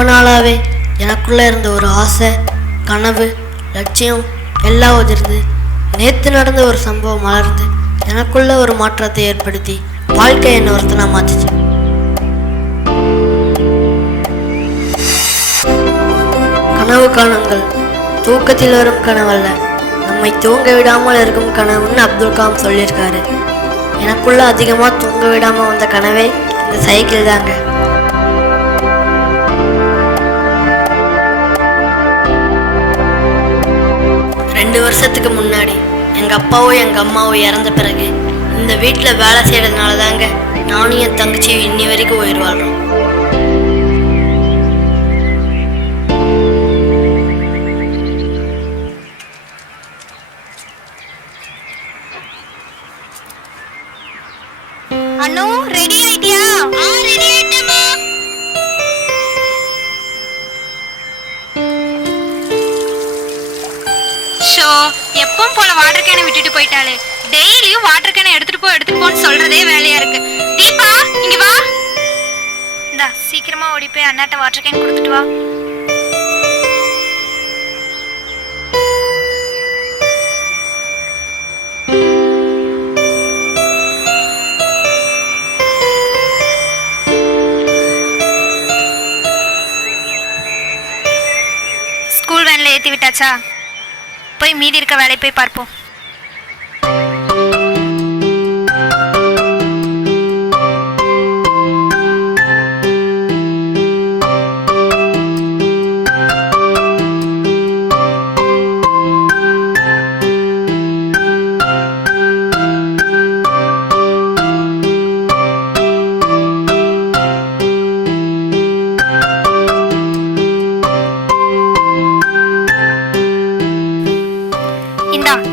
ரொம்ப நாளாகவே எனக்குள்ளே இருந்த ஒரு ஆசை, கனவு, லட்சியம் எல்லாம் உதிர்ந்து நேற்று நடந்த ஒரு சம்பவம் மலர்ந்து எனக்குள்ள ஒரு மாற்றத்தை ஏற்படுத்தி வாழ்க்கை என்ன ஒருத்தனா மாற்றிச்சு. கனவு காணுங்கள், தூக்கத்தில் வரும் கனவல்ல, நம்மை தூங்க விடாமல் இருக்கும் கனவுன்னு அப்துல் கலாம் சொல்லியிருக்காரு. எனக்குள்ள அதிகமாக தூங்க விடாமல் வந்த கனவே இந்த சைக்கிள் தாங்க. ரெண்டு வருஷத்துக்கு முன்னாடி எங்கள் அப்பாவும் எங்கள் அம்மாவும் இறந்த பிறகு இந்த வீட்டில் வேலை செய்கிறதுனால தாங்க நானும் என் தங்கச்சியும் இன்னி வரைக்கும் உயிர் வாழ்கிறோம். அண்ணு, ரெடி ஆயிட்டியா? ரெடி ஆயிட்டேம்மா. ஷோ, எப்பவும் போல வாட்டர் கேனை விட்டுட்டு போயிட்டாளே. டெய்லியும் வாட்டர் கேனை எடுத்துட்டு போன்னு சொல்றதே வேலையா இருக்கு. தீபா, இங்க வா. இந்தா, சீக்கிரமா ஓடி போய் அண்ணாட்ட வாட்டர் கேன் கொடுத்துட்டு வா. ஸ்கூல் வேன்ல ஏத்தி விட்டாச்சா? போய் மீதி இருக்க வேலையை போய் பார்ப்போம்.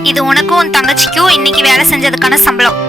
இது உனக்கும் உன் தங்கச்சிக்கும் இன்னைக்கு வேலை செஞ்சதுக்கான சம்பளம்.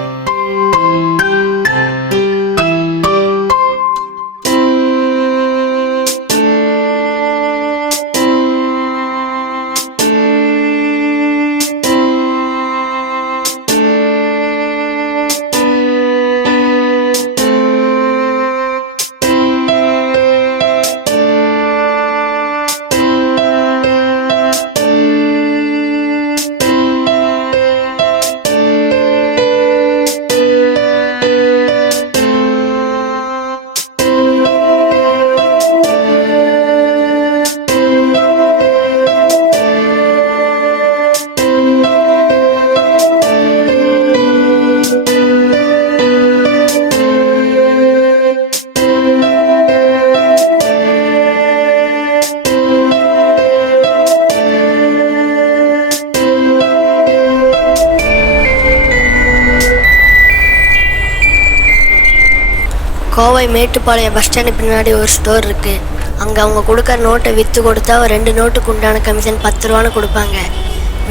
கோவை மேட்டுப்பாளையம் பஸ் ஸ்டாண்டு பின்னாடி ஒரு ஸ்டோர் இருக்குது. அங்கே அவங்க கொடுக்குற நோட்டை விற்று கொடுத்தா 2 நோட்டுக்கு உண்டான கமிஷன் 10 ரூபான்னு கொடுப்பாங்க.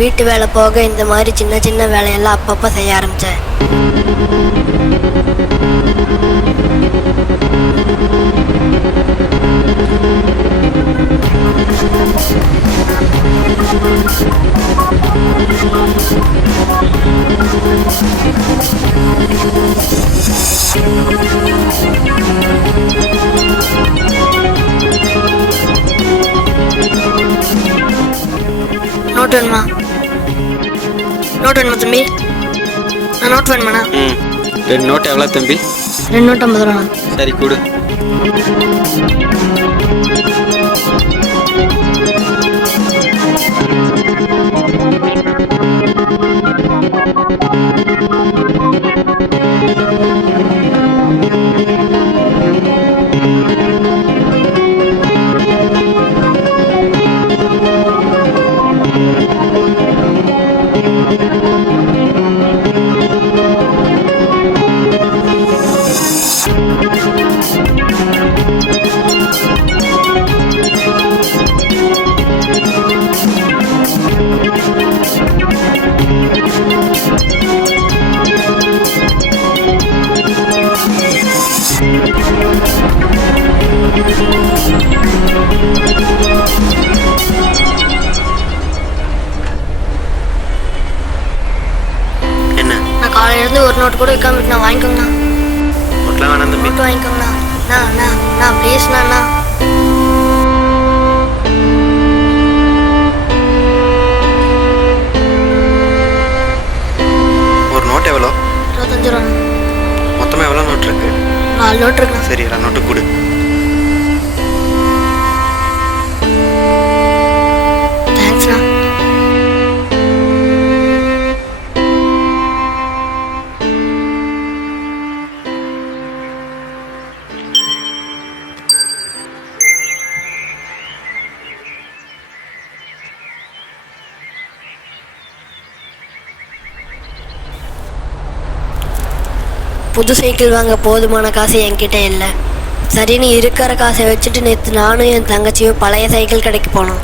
வீட்டு வேலை போக இந்த மாதிரி சின்ன சின்ன வேலையெல்லாம் அப்பப்போ செய்ய ஆரம்பித்தேன். நோட் வேணுமா? நோட் வேணுமா தம்பி? நான் நோட் வேணுமாண்ணா? 2 நோட் எவ்வளோ தம்பி? 2 நோட் 50 ரூபாண்ணா. சரி கொடு. காலையிலேருந்து ஒரு நோட்டு கூட வைக்காம நான் வாங்கிக்கோங்கண்ணா. நோட்லாம் வேணாம் தம்பி. நோட்டு வாங்கிக்கோங்கண்ணா. ப்ளீஸ்ண்ணா. ரூபா. மொத்தமாக எவ்வளோ நோட் இருக்கு? 4 நோட்டு இருக்குண்ணா. சரி, எல்லா நோட்டு கொடு. தேங்க்ஸ்ண்ணா. புது சைக்கிள் வாங்க போதுமான காசு என்கிட்ட இல்லை. சரின்னு இருக்கிற காசை வச்சுட்டு நேற்று நானும் என் தங்கச்சியும் பழைய சைக்கிள் கடைக்கு போனோம்.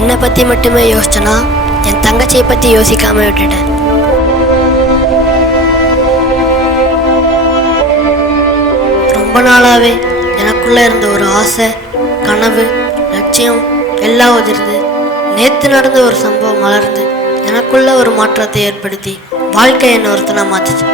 என்னை பற்றி மட்டுமே யோசிச்சேன்னா என் தங்கச்சியை பற்றி யோசிக்காம விட்டுட்டேன். ரொம்ப நாளாகவே எனக்குள்ளே இருந்த ஒரு ஆசை, கனவு, லட்சியம் எல்லாம் உதிர்ந்து நேற்று நடந்த ஒரு சம்பவம் மலர்ந்து எனக்குள்ள ஒரு மாற்றத்தை ஏற்படுத்தி வாழ்க்கை என்ன ஒருத்தனா மாத்துச்சு.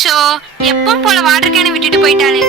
ஷோ எப்பவும் போல வாட்டர் கேனை விட்டுட்டு போயிட்டாளே.